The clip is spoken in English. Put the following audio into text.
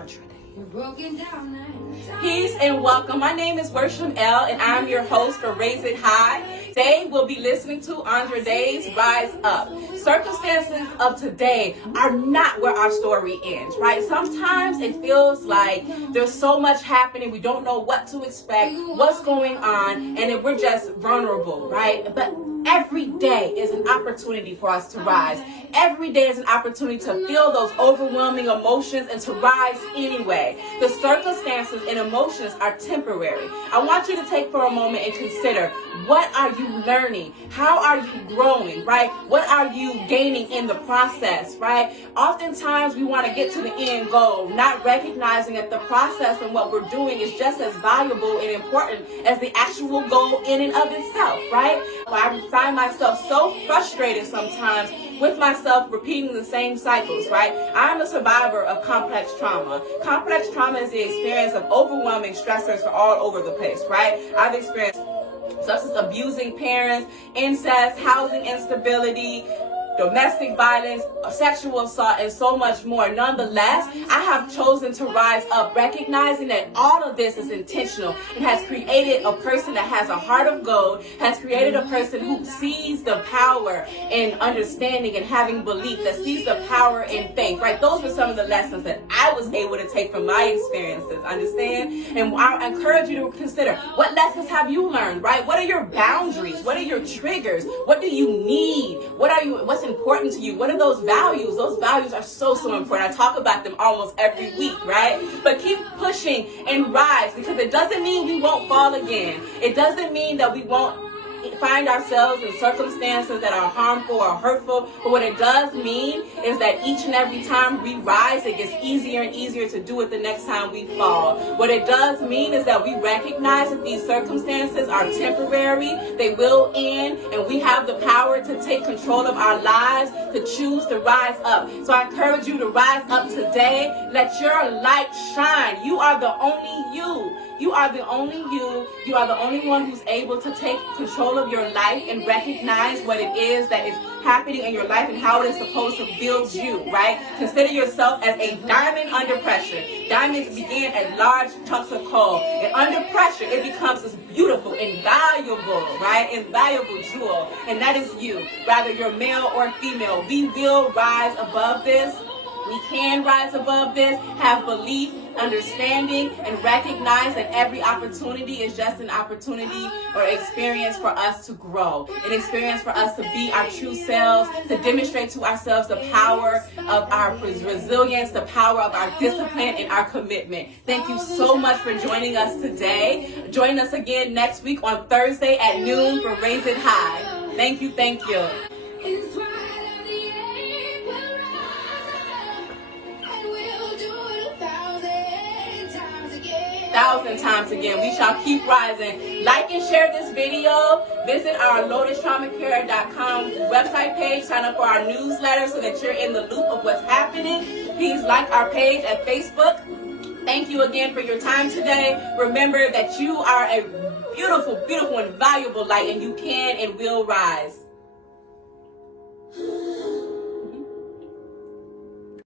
Andre Day. Broken down now. Peace and welcome. My name is Worsham L, and I'm your host for Raise It High. Today we'll be listening to Andre Day's Rise Up. Circumstances of today are not where our story ends, right? Sometimes it feels like there's so much happening, we don't know what to expect, what's going on, and then we're just vulnerable, right? But every day is an opportunity for us to rise. Every day is an opportunity to feel those overwhelming emotions and to rise anyway. The circumstances and emotions are temporary. I want you to take for a moment and consider, what are you learning? How are you growing, right? What are you gaining in the process, right? Oftentimes we want to get to the end goal, not recognizing that the process and what we're doing is just as valuable and important as the actual goal in and of itself, right? I find myself so frustrated sometimes with myself repeating the same cycles, right? I'm a survivor of complex trauma. Complex trauma is the experience of overwhelming stressors all over the place, right? I've experienced substance abusing parents, incest, housing instability, domestic violence, sexual assault, and so much more. Nonetheless, I have chosen to rise up, recognizing that all of this is intentional and has created a person that has a heart of gold, has created a person who sees the power in understanding and having belief, that sees the power in faith, right? Those were some of the lessons that I was able to take from my experiences, understand? And I encourage you to consider, what lessons have you learned, right? What are your boundaries? What are your triggers? What do you need? What's important to you? What are those values? Those values are so important. I talk about them almost every week, right? But keep pushing and rise, because it doesn't mean we won't fall again. It doesn't mean that we won't find ourselves in circumstances that are harmful or hurtful. But what it does mean is that each and every time we rise, it gets easier and easier to do it the next time we fall. What it does mean is that we recognize that these circumstances are temporary, they will end, and we have the power to take control of our lives, to choose to rise up. So I encourage you to rise up today. Let your light shine. You are the only you. You are the only you. You are the only one who's able to take control of your life and recognize what it is that is happening in your life and how it is supposed to build you, right? Consider yourself as a diamond under pressure. Diamonds begin as large chunks of coal, and under pressure it becomes this beautiful, invaluable, right? Invaluable jewel, and that is you. Whether you're male or female, we will rise above this. We can rise above this, have belief, understanding, and recognize that every opportunity is just an opportunity or experience for us to grow, an experience for us to be our true selves, to demonstrate to ourselves the power of our resilience, the power of our discipline, and our commitment. Thank you so much for joining us today. Join us again next week on Thursday at noon for Raise It High. Thank you, thank you. Thousand times again, we shall keep rising. Like and share this video. Visit our LotusTraumaCare.com website page. Sign up for our newsletter so that you're in the loop of what's happening. Please like our page at Facebook. Thank you again for your time today. Remember that you are a beautiful, beautiful, and valuable light, and you can and will rise.